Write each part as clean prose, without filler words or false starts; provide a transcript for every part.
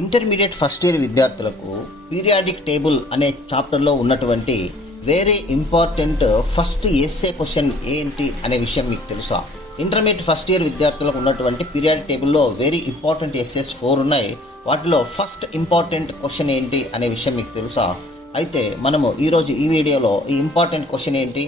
Intermediate first year విద్యార్థులకు periodic table అనే చాప్టర్లో ఉన్నటువంటి very important first SA question ఏంటి అనే విషయం మీకు తెలుసా? ఇంటర్మీడియట్ ఫస్ట్ ఇయర్ విద్యార్థులకు ఉన్నటువంటి పీరియాడిక్ టేబుల్లో వెరీ ఇంపార్టెంట్ ఎస్ఏస్ 4 ఉన్నాయి. వాటిలో ఫస్ట్ ఇంపార్టెంట్ క్వశ్చన్ ఏంటి అనే విషయం మీకు తెలుసా? అయితే మనము ఈరోజు ఈ వీడియోలో ఈ ఇంపార్టెంట్ క్వశ్చన్ ఏంటి,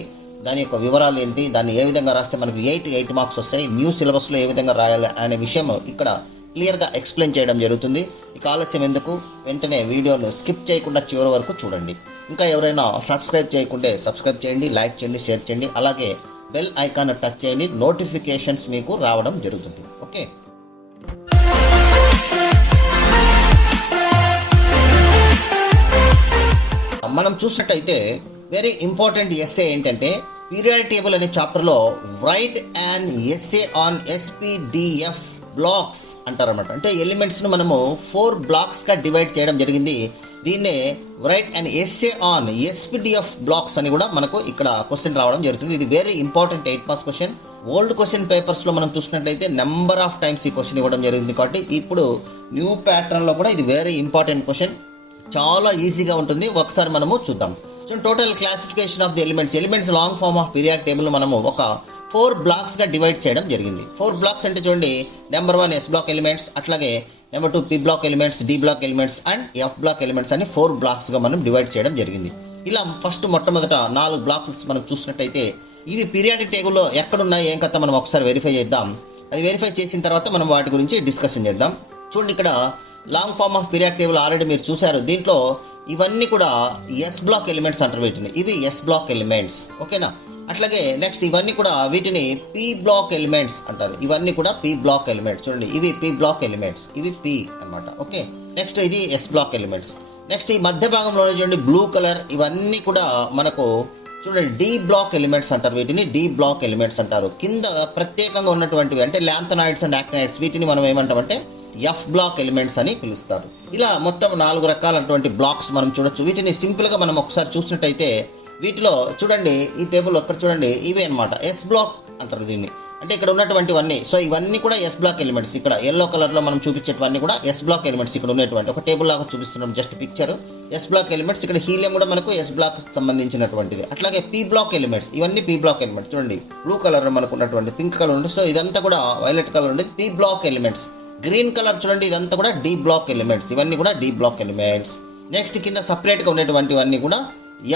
దాని యొక్క వివరాలు ఏంటి, దాన్ని ఏ విధంగా రాస్తే మనకు 8 మార్క్స్ వస్తాయి, న్యూ సిలబస్లో ఏ విధంగా రాయాలి అనే విషయం ఇక్కడ క్లియర్గా ఎక్స్ప్లెయిన్ చేయడం జరుగుతుంది. ఇక ఆలస్యం ఎందుకు, వెంటనే వీడియోను స్కిప్ చేయకుండా చివరి వరకు చూడండి. ఇంకా ఎవరైనా సబ్స్క్రైబ్ చేయకుంటే సబ్స్క్రైబ్ చేయండి, లైక్ చేయండి, షేర్ చేయండి, అలాగే బెల్ ఐకాన్ టచ్ చేయండి. నోటిఫికేషన్స్ మీకు రావడం జరుగుతుంది. ఓకే, మనం చూసినట్టయితే వెరీ ఇంపార్టెంట్ ఎస్ఏ ఏంటంటే పీరియాడిక్ టేబుల్ అనే చాప్టర్లో write an essay on SPDF blocks అంటారన్నమాట. అంటే ఎలిమెంట్స్ను మనము 4 బ్లాక్స్గా డివైడ్ చేయడం జరిగింది. దీన్నే write an essay on SPDF blocks అని కూడా మనకు ఇక్కడ క్వశ్చన్ రావడం జరుగుతుంది. ఇది very important 8 marks question. Old question పేపర్స్లో మనం చూసినట్లయితే నెంబర్ ఆఫ్ టైమ్స్ ఈ క్వశ్చన్ ఇవ్వడం జరిగింది. కాబట్టి ఇప్పుడు న్యూ ప్యాటర్న్లో కూడా ఇది వెరీ ఇంపార్టెంట్ క్వశ్చన్, చాలా ఈజీగా ఉంటుంది. ఒకసారి మనము చూద్దాం. Total classification of the elements long form of periodic table మనము ఒక 4 బ్లాక్స్గా డివైడ్ చేయడం జరిగింది. 4 బ్లాక్స్ అంటే చూడండి, నెంబర్ 1 ఎస్ బ్లాక్ ఎలిమెంట్స్, అట్లాగే number 2 P block elements, D block elements and F block elements అని 4 బ్లాక్స్గా మనం డివైడ్ చేయడం జరిగింది. ఇలా మొట్టమొదట 4 బ్లాక్స్ మనం చూసినట్టయితే ఇవి పీరియాడిక్ టేబుల్లో ఎక్కడున్నాయి, ఏం కథ మనం ఒకసారి వెరిఫై చేద్దాం. అది వెరిఫై చేసిన తర్వాత మనం వాటి గురించి డిస్కషన్ చేద్దాం. చూడండి, ఇక్కడ long form of periodic table already మీరు చూశారు. దీంట్లో ఇవన్నీ కూడా ఎస్ బ్లాక్ ఎలిమెంట్స్ అంటారు వీటిని. ఇవి ఎస్ బ్లాక్ ఎలిమెంట్స్, ఓకేనా? అట్లాగే నెక్స్ట్ ఇవన్నీ కూడా వీటిని పి బ్లాక్ ఎలిమెంట్స్ అంటారు. ఇవన్నీ కూడా పి బ్లాక్ ఎలిమెంట్స్. చూడండి, ఇవి పి బ్లాక్ ఎలిమెంట్స్, ఇవి పి అన్నమాట. ఓకే, నెక్స్ట్ ఇది ఎస్ బ్లాక్ ఎలిమెంట్స్. నెక్స్ట్ ఈ మధ్య భాగంలోనే చూడండి బ్లూ కలర్, ఇవన్నీ కూడా మనకు చూడండి డి బ్లాక్ ఎలిమెంట్స్ అంటారు. వీటిని డి బ్లాక్ ఎలిమెంట్స్ అంటారు. కింద ప్రత్యేకంగా ఉన్నటువంటివి అంటే ల్యాంథనాయిడ్స్ అండ్ యాక్టినైడ్స్, వీటిని మనం ఏమంటామంటే ఎఫ్ బ్లాక్ ఎలిమెంట్స్ అని పిలుస్తారు. ఇలా మొత్తం 4 రకాలైనటువంటి బ్లాక్స్ మనం చూడొచ్చు. వీటిని సింపుల్గా మనం ఒకసారి చూసినట్టయితే వీటిలో చూడండి, ఈ టేబుల్ ఒక్కడ చూడండి, ఇవే అనమాట ఎస్ బ్లాక్ అంటారు దీన్ని. అంటే ఇక్కడ ఉన్నటువంటివన్నీ, సో ఇవన్నీ కూడా ఎస్ బ్లాక్ ఎలిమెంట్స్. ఇక్కడ ఎల్లో కలర్లో మనం చూపించేటివన్నీ కూడా ఎస్ బ్లాక్ ఎలిమెంట్స్. ఇక్కడ ఉన్నటువంటి ఒక టేబుల్ లాగా చూపిస్తున్నాం, just picture S block elements. ఇక్కడ హీలియం కూడా మనకు ఎస్ బ్లాక్ సంబంధించినటువంటిది. అట్లాగే పి బ్లాక్ ఎలిమెంట్స్, ఇవన్నీ పి బ్లాక్ ఎలిమెంట్స్. చూడండి బ్లూ కలర్ మనకు ఉన్నటువంటి పింక్ కలర్ ఉంది, సో ఇదంతా కూడా వైలెట్ కలర్ ఉండేది P block elements. Green colour చూడండి, ఇదంతా కూడా డి బ్లాక్ ఎలిమెంట్స్, ఇవన్నీ కూడా డి బ్లాక్ ఎలిమెంట్స్. నెక్స్ట్ కింద సపరేట్గా ఉండేటువంటివన్నీ కూడా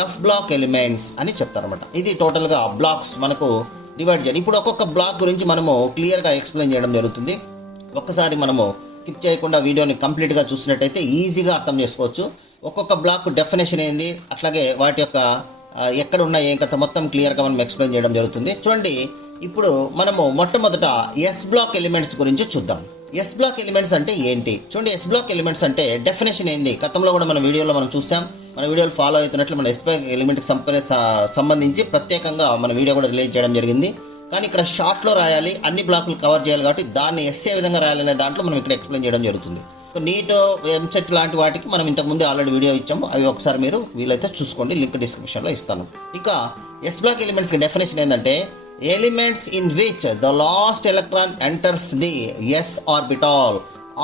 ఎఫ్ బ్లాక్ ఎలిమెంట్స్ అని చెప్తారన్నమాట. ఇది టోటల్గా బ్లాక్స్ మనకు డివైడ్ చేయాలి. ఇప్పుడు ఒక్కొక్క బ్లాక్ గురించి మనము క్లియర్గా ఎక్స్ప్లెయిన్ చేయడం జరుగుతుంది. ఒక్కసారి మనము స్కిప్ చేయకుండా వీడియోని కంప్లీట్గా చూసినట్టయితే ఈజీగా అర్థం చేసుకోవచ్చు. ఒక్కొక్క బ్లాక్ డెఫినేషన్ ఏంది, అట్లాగే వాటి యొక్క ఎక్కడ ఉన్న ఏం కథ మొత్తం క్లియర్గా మనం ఎక్స్ప్లెయిన్ చేయడం జరుగుతుంది. చూడండి, ఇప్పుడు మనము మొట్టమొదట ఎస్ బ్లాక్ ఎలిమెంట్స్ గురించి చూద్దాం. ఎస్ బ్లాక్ ఎలిమెంట్స్ అంటే ఏంటి? చూడండి, ఎస్ బ్లాక్ ఎలిమెంట్స్ అంటే డెఫినేషన్ ఏంది, గతంలో కూడా మన వీడియోలో మనం చూసాం. మన వీడియోలు ఫాలో అవుతున్నట్లు మన ఎస్ బ్లాక్ ఎలిమెంట్కి సంబంధించి ప్రత్యేకంగా మన వీడియో కూడా రిలీజ్ చేయడం జరిగింది. కానీ ఇక్కడ షార్ట్లో రాయాలి, అన్ని బ్లాకులు కవర్ చేయాలి, కాబట్టి దాన్ని ఎస్ఏ విధంగా రాయాలనే దాంట్లో మనం ఇక్కడ ఎక్స్ప్లెయిన్ చేయడం జరుగుతుంది. నీట్, ఎంసెట్ లాంటి వాటికి మనం ఇంతకుముందు ఆల్రెడీ వీడియో ఇచ్చాము, అవి ఒకసారి మీరు వీలైతే చూసుకోండి, లింక్ డిస్క్రిప్షన్లో ఇస్తాను. ఇక ఎస్ బ్లాక్ ఎలిమెంట్స్కి డెఫినేషన్ ఏంటంటే elements in which the last electron enters the S orbital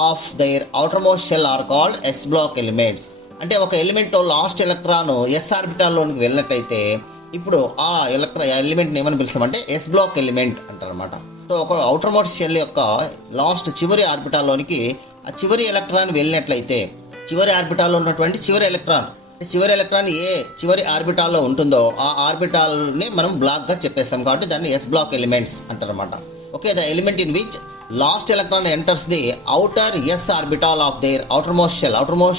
of their outermost shell are called S block elements. అంటే ఒక ఎలిమెంట్ లాస్ట్ ఎలక్ట్రాన్ ఎస్ ఆర్బిటాల్లోనికి వెళ్ళినట్టయితే ఇప్పుడు ఆ ఎలిమెంట్ని ఏమని పిలుస్తామంటే ఎస్ బ్లాక్ ఎలిమెంట్ అంటారనమాట. సో ఒక అవుటర్మోస్ట్ షెల్ యొక్క లాస్ట్ చివరి ఆర్బిటాల్లోనికి ఆ చివరి ఎలక్ట్రాన్ వెళ్ళినట్లయితే చివరి ఆర్బిటాల్లో ఉన్నటువంటి చివరి ఎలక్ట్రాన్ ఏ చివరి ఆర్బిటాల్లో ఉంటుందో ఆ ఆర్బిటాల్ని మనం బ్లాక్గా చెప్పేస్తాం, కాబట్టి దాన్ని ఎస్ బ్లాక్ ఎలిమెంట్స్ అంటారనమాట. Okay, the element in which last electron enters the outer S orbital of their outermost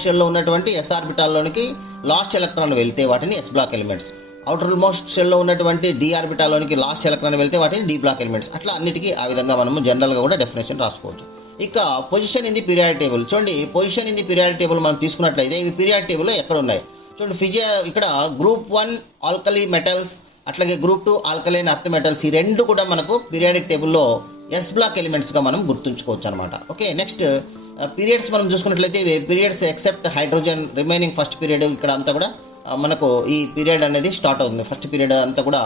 షెల్లో ఉన్నటువంటి ఎస్ ఆర్బిటాల్లోనికి లాస్ట్ ఎలక్ట్రాన్ వెళ్తే వాటిని ఎస్ బ్లాక్ ఎలిమెంట్స్. అవుటర్మోస్ట్ షెల్లో ఉన్నటువంటి డి ఆర్బిటాల్లోనికి లాస్ట్ ఎలక్ట్రాన్ వెళ్తే వాటిని డి బ్లాక్ ఎలిమెంట్స్. అట్లా అన్నిటికీ ఆ విధంగా మనము జనరల్గా కూడా డెఫినేషన్ రాసుకోవచ్చు. ఇక position in the periodic table. చూడండి, position in the periodic table మనం తీసుకున్నట్లయితే ఇవి పీరియాడిక్ టేబుల్లో ఎక్కడ ఉన్నాయి చూడండి. ఇక్కడ గ్రూప్ 1 ఆల్కలీ మెటల్స్, అట్లాగే గ్రూప్ 2 ఆల్కలైన్ అర్త్ మెటల్స్, ఈ రెండు కూడా మనకు పీరియాడిక్ టేబుల్లో ఎస్ బ్లాక్ ఎలిమెంట్స్గా మనం గుర్తుంచుకోవచ్చు అనమాట. ఓకే, నెక్స్ట్ పీరియడ్స్ మనం చూసుకున్నట్లయితే periods except hydrogen remaining first period, ఇక్కడ అంతా కూడా మనకు ఈ పీరియడ్ అనేది స్టార్ట్ అవుతుంది. ఫస్ట్ పీరియడ్ అంతా కూడా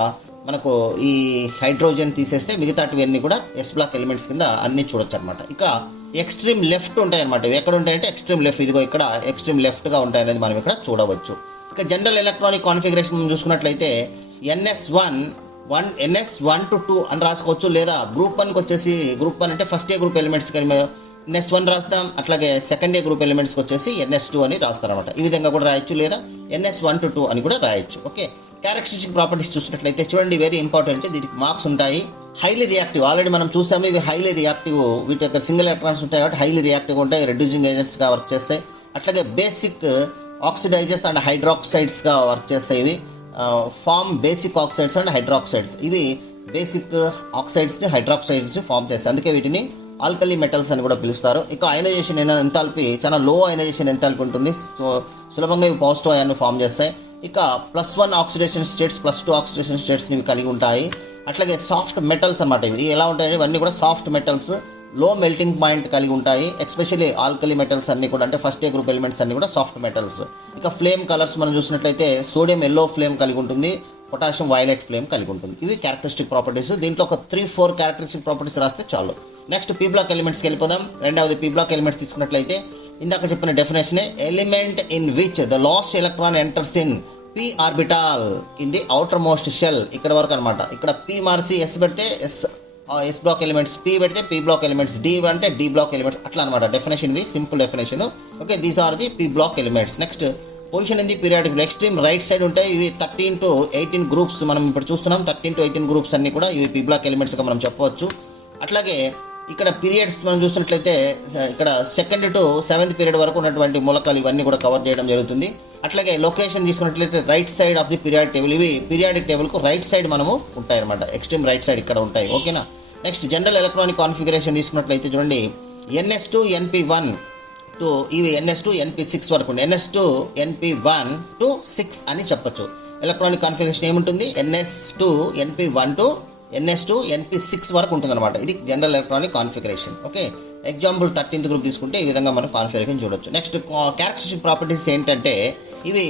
మనకు ఈ హైడ్రోజన్ తీసేస్తే మిగతాటివన్నీ కూడా ఎస్ బ్లాక్ ఎలిమెంట్స్ కింద అన్నీ చూడొచ్చు అనమాట. ఇక ఎక్స్ట్రీమ్ లెఫ్ట్ ఉంటాయి అనమాట. ఇవి ఎక్కడ ఉంటాయంటే ఎక్స్ట్రీమ్ లెఫ్ట్, ఇదిగో ఇక్కడ ఎక్స్ట్రీమ్ లెఫ్ట్గా ఉంటాయి అనేది మనం ఇక్కడ చూడవచ్చు. ఇక జనరల్ ఎలక్ట్రానిక్ కాన్ఫిగరేషన్ మనం చూసుకున్నట్లయితే NS1 to 2 అని రాసుకోవచ్చు, లేదా గ్రూప్ 1కి వచ్చేసి గ్రూప్ 1 అంటే ఫస్ట్ ఏ గ్రూప్ ఎలిమెంట్స్కి NS1 రాస్తాం, అట్లాగే సెకండ్ ఏ గ్రూప్ ఎలిమెంట్స్కి వచ్చేసి NS2 అని రాస్తారనమాట. ఈ విధంగా కూడా రాయొచ్చు, లేదా NS1 to 2 అని కూడా రాయొచ్చు. ఓకే, క్యారెక్టరిస్టిక్ ప్రాపర్టీస్ చూసినట్లయితే చూడండి, వెరీ ఇంపార్టెంట్, దీనికి మార్క్స్ ఉంటాయి. హైలీ రియాక్టివ్, ఆల్రెడీ మనం చూసాము, ఇవి హైలీ రియాక్టివ్, వీటి యొక్క సింగిల్ ఎలక్ట్రాన్స్ ఉంటాయి కాబట్టి హైలీ రియాక్టివ్ ఉంటాయి, రెడ్యూసింగ్ ఏజెంట్స్గా వర్క్ చేస్తాయి. అట్లాగే బేసిక్ ఆక్సిడైజర్స్ అండ్ హైడ్రాక్సైడ్స్గా వర్క్ చేస్తాయి. ఇవి form basic oxides and hydroxides, ఇవి బేసిక్ ఆక్సైడ్స్ని హైడ్రాక్సైడ్స్ని ఫామ్ చేస్తాయి, అందుకే వీటిని ఆల్కలీ మెటల్స్ అని కూడా పిలుస్తారు. ఇక అయనైజేషన్ ఎంథాల్పీ చాలా లో అయనైజేషన్ ఎంథాల్పీ ఉంటుంది, సో సులభంగా ఇవి పాజిటివ్ అయాన్ని ఫామ్ చేస్తాయి. ఇక +1 ఆక్సిడేషన్ స్టేట్స్, +2 ఆక్సిడేషన్ స్టేట్స్ని ఇవి కలిగి ఉంటాయి. అట్లాగే సాఫ్ట్ మెటల్స్ అన్నమాట, ఇవి ఎలా ఉంటాయి, ఇవన్నీ కూడా సాఫ్ట్ మెటల్స్, లో మెల్టింగ్ పాయింట్ కలిగి ఉంటాయి. ఎస్పెషల్లీ ఆల్కలీ మెటల్స్ అన్నీ కూడా, అంటే ఫస్ట్ ఏ గ్రూప్ ఎలిమెంట్స్ అన్నీ కూడా సాఫ్ట్ మెటల్స్. ఇక ఫ్లేమ్ కలర్స్ మనం చూసినట్లయితే సోడియం ఎల్లో ఫ్లేమ్ కలిగి ఉంటుంది, పొటాషియం వైలెట్ ఫ్లేమ్ కలిగి ఉంటుంది. ఇవి క్యారెక్టరిస్టిక్ ప్రాపర్టీస్. దీంట్లో ఒక 3-4 క్యారెక్టరిస్టిక్ ప్రాపర్టీస్ రాస్తే చాలు. నెక్స్ట్ పీ బ్లాక్ ఎలిమెంట్స్కి వెళ్ళిపోదాం. రెండవది పీ బ్లాక్ ఎలిమెంట్స్ తీసుకున్నట్లయితే ఇందాక చెప్పిన డెఫినేషనే, element in which the last electron enters in p orbital in the outermost shell, ఇక్కడ వరకు అనమాట. ఇక్కడ p మార్చి s పెడితే S బ్లాక్ ఎలిమెంట్స్, p పెడితే p బ్లాక్ ఎలిమెంట్స్, d అంటే d బ్లాక్ ఎలిమెంట్స్, అట్లా అనమాట డెఫినేషన్. ఇది simple definition. Okay, these are the p block elements. Next position in the periodic extreme right side ఉంటాయి. ఇవి 13 to 18 groups మనం ఇప్పుడు చూస్తున్నాం. 13 to 18 గ్రూప్స్ అన్ని కూడా ఇవి p బ్లాక్ ఎలిమెంట్స్గా మనం చెప్పవచ్చు. అట్లాగే ఇక్కడ పీరియడ్స్ మనం చూసినట్లయితే ఇక్కడ 2nd to 7th పీరియడ్ వరకు ఉన్నటువంటి మూలకాలు ఇవన్నీ కూడా కవర్ చేయడం జరుగుతుంది. అట్లాగే లొకేషన్ తీసుకున్నట్లయితే right side of the periodic table, ఇవి పీరియాడిక్ టేబుల్కు రైట్ సైడ్ మనము ఉంటాయన్నమాట, ఎక్స్ట్రీమ్ రైట్ సైడ్ ఇక్కడ ఉంటాయి. ఓకేనా. నెక్స్ట్ జనరల్ ఎలక్ట్రానిక్ కాన్ఫిగరేషన్ తీసుకున్నట్లయితే చూడండి, NS2 NP1 to ఇవి NS2 NP6 వరకు ఉంది. NS2 NP1 to 6 అని చెప్పచ్చు. ఎలక్ట్రానిక్ కాన్ఫిగరేషన్ ఏముంటుంది, NS2 NP1 to NS2 NP6 వరకు ఉంటుంది అనమాట. ఇది general electronic configuration. Okay, example 13th group తీసుకుంటే ఈ విధంగా మనం కాన్ఫిగరేషన్ చూడొచ్చు. నెక్స్ట్ క్యారెక్టరిస్టిక్ ప్రాపర్టీస్ ఏంటంటే, ఇవి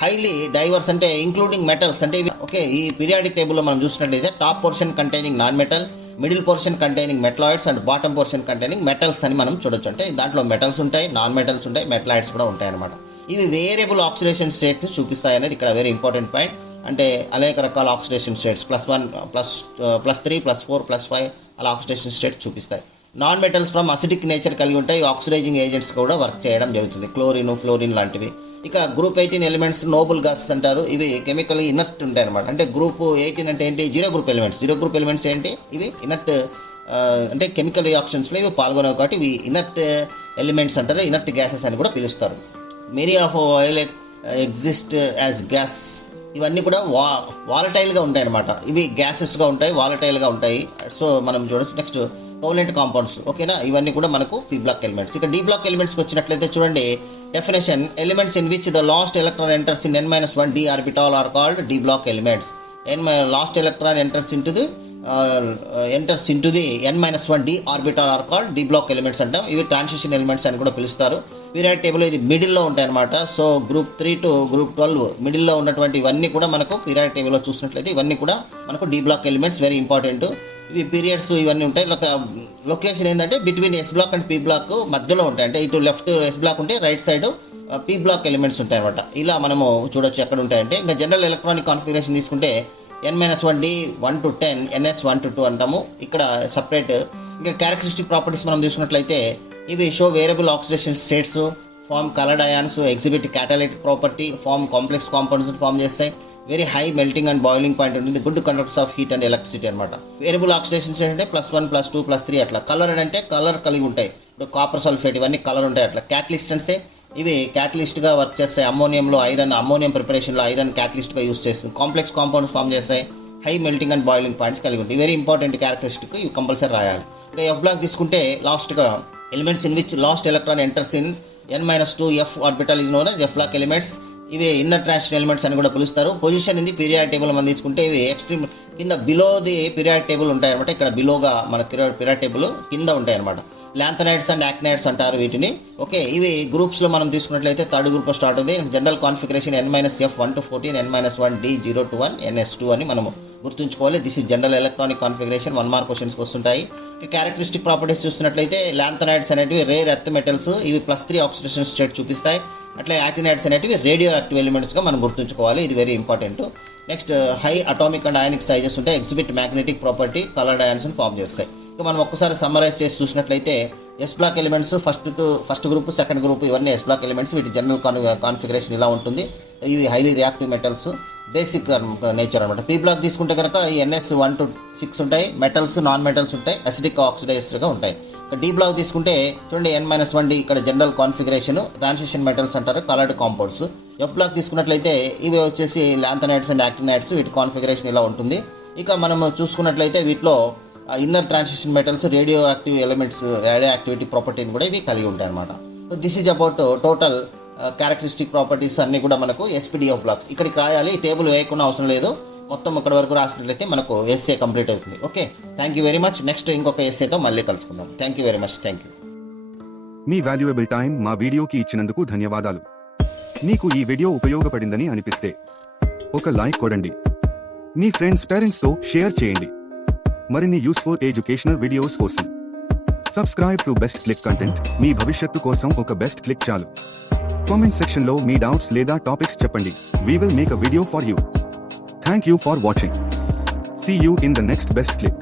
హైలీ డైవర్స్, అంటే ఇంక్లూడింగ్ మెటల్స్, అంటే ఇవి ఓకే ఈ పీరియాడిక్ టేబుల్లో మనం చూసినట్లయితే top portion containing non metal, middle portion containing metalloids and bottom portion containing metals అని మనం చూడొచ్చు. అంటే దాంట్లో మెటల్స్ ఉంటాయి, నాన్ మెటల్స్ ఉంటాయి, మెటలాయిడ్స్ కూడా ఉంటాయి అనమాట. ఇవి వేరియబుల్ ఆక్సిడేషన్ స్టేట్స్ చూపిస్తాయి అనేది ఇక్కడ వెరీ ఇంపార్టెంట్ పాయింట్. అంటే అనేక రకాల ఆక్సిడేషన్ స్టేట్స్ +1 +3 +4 +5 అలా ఆక్సిడేషన్ స్టేట్స్ చూపిస్తాయి. Non metals from acidic nature కలిగి ఉంటాయి, ఆక్సిడైజింగ్ ఏజెంట్స్ కూడా వర్క్ చేయడం జరుగుతుంది, క్లోరిన్ ఫ్లోరిన్ లాంటివి. ఇక గ్రూప్ 18 ఎలిమెంట్స్ నోబుల్ గాసెస్ అంటారు, ఇవి కెమికల్ ఇనర్ట్ ఉంటాయి అనమాట. అంటే గ్రూప్ 18 అంటే ఏంటి, జీరో గ్రూప్ ఎలిమెంట్స్ ఏంటి, ఇవి ఇనర్ట్ అంటే కెమికల్ రియాక్షన్స్లో ఇవి పాల్గొనవు కాబట్టి ఇవి ఇనర్ట్ ఎలిమెంట్స్ అంటారు, ఇనర్ట్ గ్యాసెస్ అని కూడా పిలుస్తారు. Many of violet exist as gas, ఇవన్నీ కూడా వాలటైల్గా ఉంటాయి అనమాట. ఇవి గ్యాసెస్గా ఉంటాయి, వాలటైల్గా ఉంటాయి. సో మనం చూడొచ్చు. నెక్స్ట్ కోవలెంట్ కాంపౌండ్స్, ఓకేనా, ఇవన్నీ కూడా మనకు పీ బ్లాక్ ఎలిమెంట్స్. ఇక డి బ్లాక్ ఎలిమెంట్స్కి వచ్చినట్లయితే చూడండి definition, elements in which the last electron enters in n-1 d orbital are called D block elements. Last electron enters into the n-1 d orbital are called D block elements అంటాం. ఇవి transition elements అని కూడా పిలుస్తారు. Periodic table ఇది మిడిల్లో ఉంటాయి అనమాట. So group 3 to group 12 మిడిల్లో ఉన్నటువంటి ఇవన్నీ కూడా మనకు పీరియాడిక్ టేబుల్లో చూసినట్లయితే ఇవన్నీ కూడా మనకు D block elements, very important. ఇవి పీరియడ్స్ ఇవన్నీ ఉంటాయి. లొకేషన్ ఏంటంటే between S block and P block మధ్యలో ఉంటాయి. అంటే ఇటు లెఫ్ట్ ఎస్ బ్లాక్ ఉంటే right side P block elements ఉంటాయి అనమాట. ఇలా మనము చూడొచ్చు ఎక్కడ ఉంటాయంటే. ఇంకా జనరల్ ఎలక్ట్రానిక్ కాన్ఫిగరేషన్ తీసుకుంటే n-1 d 1 to 10 NS1 to 2 అంటాము. ఇక్కడ సపరేట్. ఇంకా క్యారెక్టరిస్టిక్ ప్రాపర్టీస్ మనం తీసుకున్నట్లయితే ఇవి show variable oxidation states, form coloured ions, exhibit catalytic property, form complex compounds form చేస్తాయి. Very high melting and boiling point ఉంటుంది, good conductors of heat and electricity అనమాట. Variable oxidations అంటే +1 +2 +3 అట్లా. Coloured అంటే colour కలిగి ఉంటాయి, ఇప్పుడు కాపర్ సల్ఫేట్ ఇవన్నీ కలర్ ఉంటాయి అట్లా. క్యాటలిస్ట్ అంటే ఇవి క్యాటలిస్ట్గా వర్క్ చేస్తాయి. అమ్మోనియంలో అమ్మోనియం ప్రిపరేషన్లో ఐరన్ క్యాటలిస్ట్గా యూస్ చేస్తుంది. కాంప్లెక్స్ కాంపౌండ్స్ ఫామ్ చేస్తాయి, high melting and boiling points కలిగి ఉంటాయి. వెరీ ఇంపార్టెంట్ క్యారెక్టరిస్టిక్, ఇవి కంపల్సరీ రాయాలి. ఇంకా ఎఫ్ బ్లాక్ తీసుకుంటే లాస్ట్గా elements in which last electron enters in n-2 f orbital is known as if block elements. ఇవి ఇన్నర్ ట్రాన్సిషన్ ఎలిమెంట్స్ అని కూడా పిలుస్తారు. Position in the periodic table మనం తీసుకుంటే ఇవి ఎక్స్ట్రీమ్ కింద బిలో ది పీరియాడిక్ టేబుల్ ఉంటాయి అనమాట. ఇక్కడ బిలోగా మన పీరియాడిక్ టేబుల్ కింద ఉంటాయి అనమాట. ల్యాంథనైడ్స్ అండ్ యాక్నైడ్స్ అంటారు వీటిని. ఓకే, ఇవి గ్రూప్స్లో మనం తీసుకున్నట్లయితే 3rd గ్రూప్ స్టార్ట్ ఉంది. General configuration n-f 1 to 14 n-1 d 0 to 1 NS2 అని మనము గుర్తుంచుకోవాలి. This is general electronic configuration, 1 mark questions వస్తుంటాయి. క్యారెక్టరిస్టిక్ ప్రాపర్టీస్ చూస్తున్నట్లయితే ల్యాంథనైడ్స్ అనేటివి రేర్ ఎర్త్ మెటల్స్, ఇవి +3 ఆక్సిడేషన్ స్టేట్ చూపిస్తాయి. అట్లా యాక్టినైడ్స్ అనేటివి రేడియో యాక్టివ్ ఎలిమెంట్స్గా మనం గుర్తుంచుకోవాలి, ఇది very important. Next high atomic and ionic sizes ఉంటాయి, ఎగ్జిబిట్ మ్యాగ్నెటిక్ ప్రాపర్టీ, కలర్డ్ అయాన్స్ని ఫామ్ చేస్తాయి. ఇక మనం ఒక్కసారి సమ్మరైజ్ చేసి చూసినట్లయితే S block elements first group, second group ఇవన్నీ ఎస్ బ్లాక్ ఎలిమెంట్స్. వీటి జనరల్ కాన్ఫిగరేషన్ ఇలా ఉంటుంది. ఇవి highly reactive metals, basic nature అనమాట. పీ బ్లాక్ తీసుకుంటే కనుక ఈ NS 1 to 6 ఉంటాయి, మెటల్స్ నాన్ మెటల్స్ ఉంటాయి, అసిడిక్ ఆక్సిడైజ్డ్గా ఉంటాయి. ఇక డి బ్లాక్ తీసుకుంటే చూడండి N-1D ఇక్కడ జనరల్ కాన్ఫిగరేషన్, ట్రాన్సిషన్ మెటల్స్ అంటారు, కలర్డ్ కాంపౌండ్స్. ఎఫ్ బ్లాక్ తీసుకున్నట్లయితే ఇవి వచ్చేసి ల్యాంథనైడ్స్ అండ్ యాక్టినైడ్స్, వీటి కాన్ఫిగరేషన్ ఇలా ఉంటుంది. ఇక మనం చూసుకున్నట్లయితే వీటిలో inner transition metals, radio active elements, radio activity ప్రాపర్టీని కూడా ఇవి కలిగి ఉంటాయి అనమాట. So this is about total characteristic properties అన్నీ కూడా మనకు SPDF బ్లాక్స్. ఇక్కడికి రాయాలి, ఈ టేబుల్ వేయకుండా అవసరం లేదు, మొత్తం ఇక్కడ వరకు రాసినట్లయితే మనకు ఎస్ఏ కంప్లీట్ అవుతుంది. Okay, thank you very much. Next ఇంకొక ఎస్ఏతో మళ్ళీ కలుసుకుందాం. Thank you very much. Thank you. Me valuable time మా వీడియోకి ఇచ్చినందుకు ధన్యవాదాలు. మీకు ఈ వీడియో ఉపయోగపడిందని అనిపిస్తే ఒక లైక్ కొడండి, మీ ఫ్రెండ్స్ పేరెంట్స్తో షేర్ చేయండి. మరిన్ని యూస్ఫుల్ ఎడ్యుకేషనల్ వీడియోస్ కోసం subscribe to best click content. మీ భవిష్యత్తు కోసం ఒక బెస్ట్ క్లిక్ చాలు. కామెంట్ సెక్షన్లో మీ డౌట్స్ లేదా టాపిక్స్ చెప్పండి. We will make a video for you. Thank you for watching. See you in the next best click.